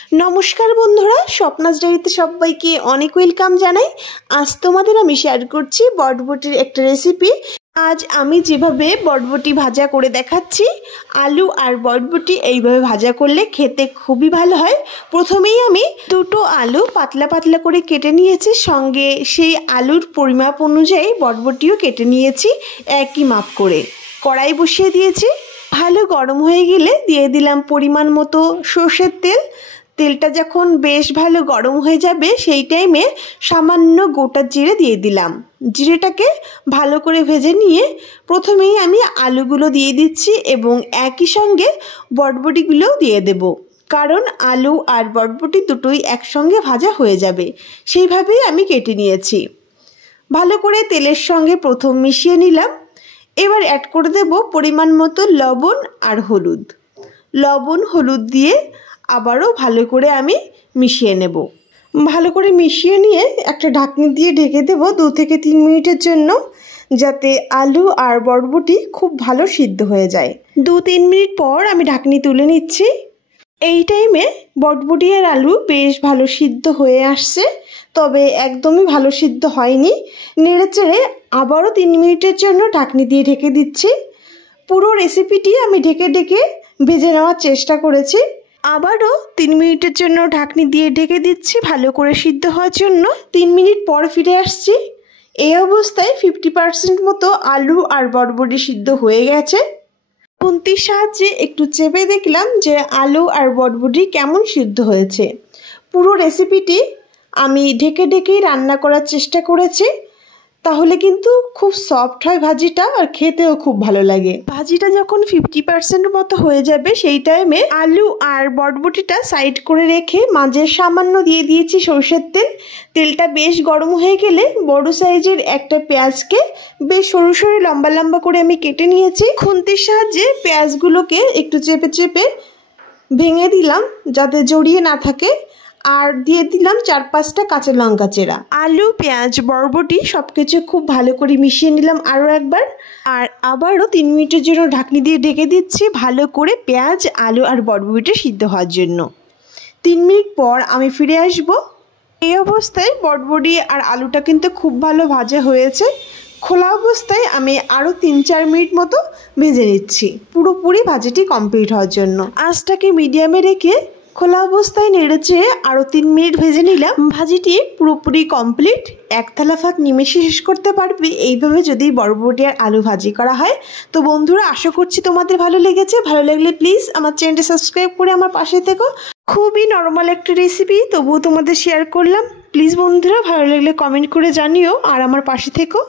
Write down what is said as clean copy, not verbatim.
नमस्कार बंधुरा स्वप्नास डायरीते सबाइके अनेक वेलकाम जानाई। आज तोमादेर आमी शेयर करछि बटबटिर एकटा रेसिपि। आज आमी जेभाবে बटबटी भाजा करे देखाচ্ছি आलू और बटबटी এইভাবে भाजा करले खेते खूबই ভালো হয়। প্রথমেই আমি দুটো আলু পাতলা পাতলা করে কেটে নিয়েছি, সঙ্গে সেই আলুর পরিমাপ অনুযায়ী বটবটিও কেটে নিয়েছি একই মাপ করে। কড়াই বসিয়ে দিয়েছি, ভালো গরম হয়ে গেলে দিয়ে দিলাম পরিমাণ মতো সরষের তেল। তেলটা যখন বেশ ভালো গরম হয়ে যাবে সেই টাইমে সামান্য গোটা জিরে দিয়ে দিলাম। জিরেটাকে ভালো করে ভেজে নিয়ে প্রথমেই আমি আলুগুলো দিয়ে দিচ্ছি এবং একই সঙ্গে বটবটিগুলোও দিয়ে দেব, কারণ আলু আর বটবটি দুটোই একসঙ্গে ভাজা হয়ে যাবে, সেইভাবেই আমি কেটে নিয়েছি। ভালো করে তেলের সঙ্গে প্রথম মিশিয়ে নিলাম। এবার অ্যাড করে দেব পরিমাণ মতো লবণ আর হলুদ। লবণ হলুদ দিয়ে আবারও ভালো করে আমি মিশিয়ে নেব। ভালো করে মিশিয়ে নিয়ে একটা ঢাকনি দিয়ে ঢেকে দেব 2 থেকে 3 মিনিটের জন্য, যাতে আলু আর বটবটি খুব ভালো সিদ্ধ হয়ে যায়। 2-3 মিনিট পর আমি ঢাকনি তুলে নিচ্ছি। এই টাইমে বটবটি আর আলু বেশ ভালো সিদ্ধ হয়ে আসছে, তবে একদমই ভালো সিদ্ধ হয়নি। নেড়েচেড়ে আবারও 3 মিনিটের জন্য ঢাকনি দিয়ে ঢেকে দিচ্ছি। পুরো রেসিপিটি আমি ঢেকে ঢেকে ভেজে নেওয়ার চেষ্টা করেছি। আবারও 3 মিনিটের জন্য ঢাকনি দিয়ে ঢেকে দিচ্ছি ভালো করে সিদ্ধ হওয়ার জন্য। 3 মিনিট পর ফিরে আসছি। এই অবস্থায় 50% মতো আলু আর বটবটি সিদ্ধ হয়ে গেছে। খুন্তির সাহায্যে একটু চেপে দেখলাম যে আলু আর বটবটি কেমন সিদ্ধ হয়েছে। পুরো রেসিপিটি আমি ঢেকে ঢেকেই রান্না করার চেষ্টা করেছি, তাহলে কিন্তু খুব সফট হয় ভাজিটা আর খেতেও খুব ভালো লাগে। ভাজিটা যখন 50% মতো হয়ে যাবে সেই টাইমে আলু আর বটবটিটা সাইড করে রেখে মাঝে সামান্য দিয়ে দিয়েছি সরষের তেল। তেলটা বেশ গরম হয়ে গেলে বড় সাইজের একটা পেঁয়াজকে বেশ সরু সরু লম্বা লম্বা করে আমি কেটে নিয়েছি। খুন্তির সাহায্যে পেঁয়াজগুলোকে একটু চেপে চেপে ভেঙে দিলাম যাতে জড়িয়ে না থাকে, আর দিয়ে দিলাম 4-5টা কাঁচা লঙ্কা চেরা। আলু পেঁয়াজ বরবটি সব কিছু খুব ভালো করে মিশিয়ে নিলাম আরও একবার, আর আবারও 3 মিনিটের জন্য ঢাকনি দিয়ে ঢেকে দিচ্ছি ভালো করে পেঁয়াজ আলু আর বরবটি সিদ্ধ হওয়ার জন্য। 3 মিনিট পর আমি ফিরে আসব। এই অবস্থায় বরবটি আর আলুটা কিন্তু খুব ভালো ভাজা হয়েছে। খোলা অবস্থায় আমি আরও 3-4 মিনিট মতো ভেজে নিচ্ছি পুরোপুরি ভাজিটি কমপ্লিট হওয়ার জন্য। আঁচটাকে মিডিয়ামে রেখে খোলা অবস্থায় নেড়েচে আরও 3 মিনিট ভেজে নিলাম। ভাজিটি পুরোপুরি কমপ্লিট। এক থালা ভাত নিমেষে শেষ করতে পারবে এইভাবে যদি বরবটি আর আলু ভাজি করা হয়। তো বন্ধুরা, আশা করছি তোমাদের ভালো লেগেছে। ভালো লাগলে প্লিজ আমার চ্যানেলটি সাবস্ক্রাইব করে আমার পাশে থেকো। খুবই নর্মাল একটা রেসিপি, তবুও তোমাদের শেয়ার করলাম। প্লিজ বন্ধুরা, ভালো লাগলে কমেন্ট করে জানিও আর আমার পাশে থেকো।